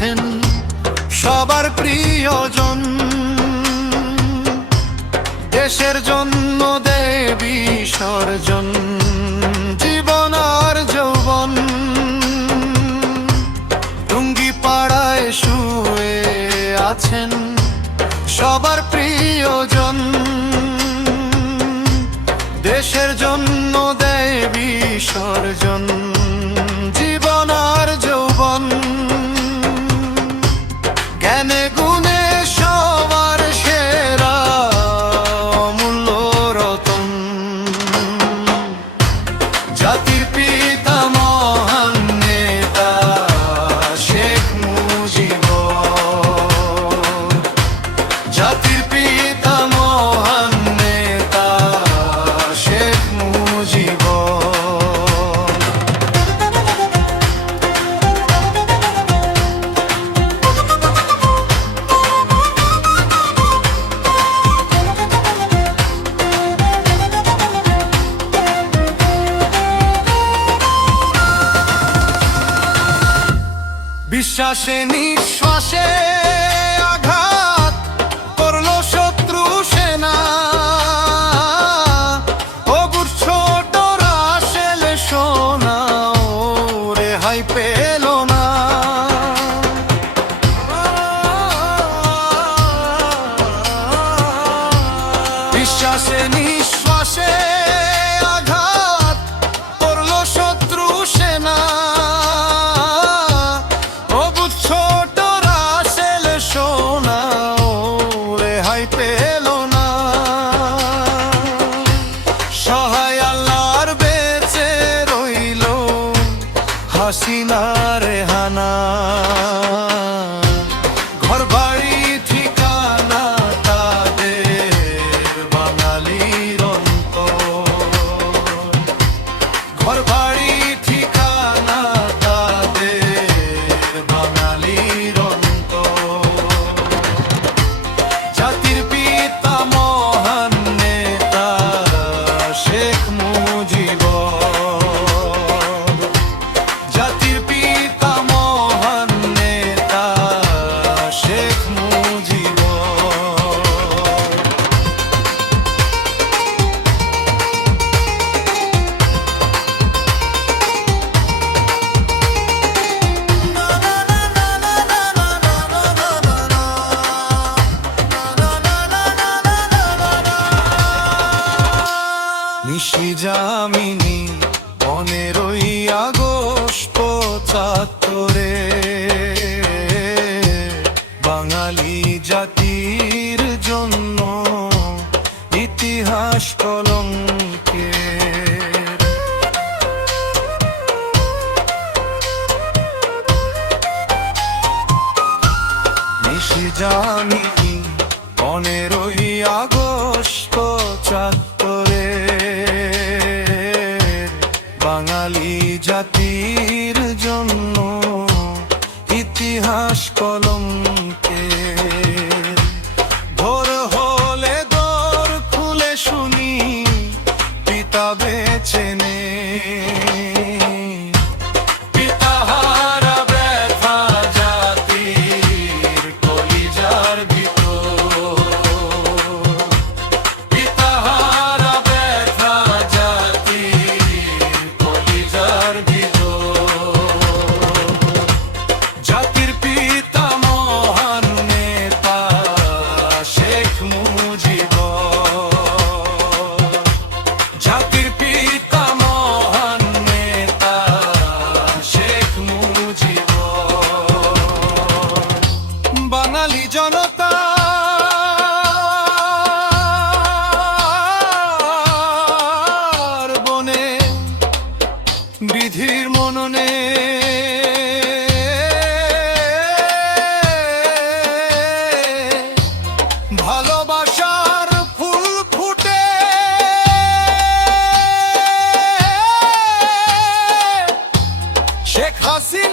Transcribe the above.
আছেন সবার প্রিয়জন। দেশের জন্য দেয় বিসর্জন জীবন আর যৌবন। টুঙ্গি পাড়ায় শুয়ে আছেন সবার প্রিয়জন। দেশের জন্য দেয় বিসর্জন জীবন আর যৌবন। জ্ঞানে গুণে সবার সেরা অমূল্য রতন। জাতির পিতা মহান নেতা শেখ মুজিব। জাতির পিতা মহান নেতা শেখ মুজিব। বিশ্বাসে নিঃশ্বাসে আঘাত করলো শত্রু সেনা। অগুর ছোটরা শেলে সোনা রেহাই পেল না। বিশ্বাসে নিঃশ্বাসে আঘাত করলো শত্রু সেনা। ছোটরা শেলে সোনা রেহাই পেল না। সহায় আল্লাহর বেঁচে রইল হাসিনা রেহানা। ঘর বাড়ি ঠিকানা তাদের বাঙালির অন্তর। ঘর বাড়ি ঠিকানা তাদের বাঙালির অন্তর। জাতির পিতা মহান নেতা শেখ মুজিব। জাতির পিতা মহান নেতা শেখ মুজিব। নিশি জামিনী 15ই আগস্ট 75 বাঙালি জাতির জন্য ইতিহাস কলঙ্কের। নিশি জামিনী 15ই আগস্ট 75 বাঙালি জাতির জন্য ইতিহাস কলঙ্কের। ভোর হলে দোর খুলে শুনি পিতা বেঁচে নেই। পিতাহারা ব্যথা জাতির কলিজার ভিতর। পিতাহারা ব্যথা জাতির কলিজার ভিতর। জাতির পিতা মহান নেতা শেখ মুজিব। জাতির পিতা মহান নেতা শেখ মুজিব। বাঙালি জনতা বনে বিধির মননে ভালোবাসার ফুল ফুটে। শেখ হাসিনা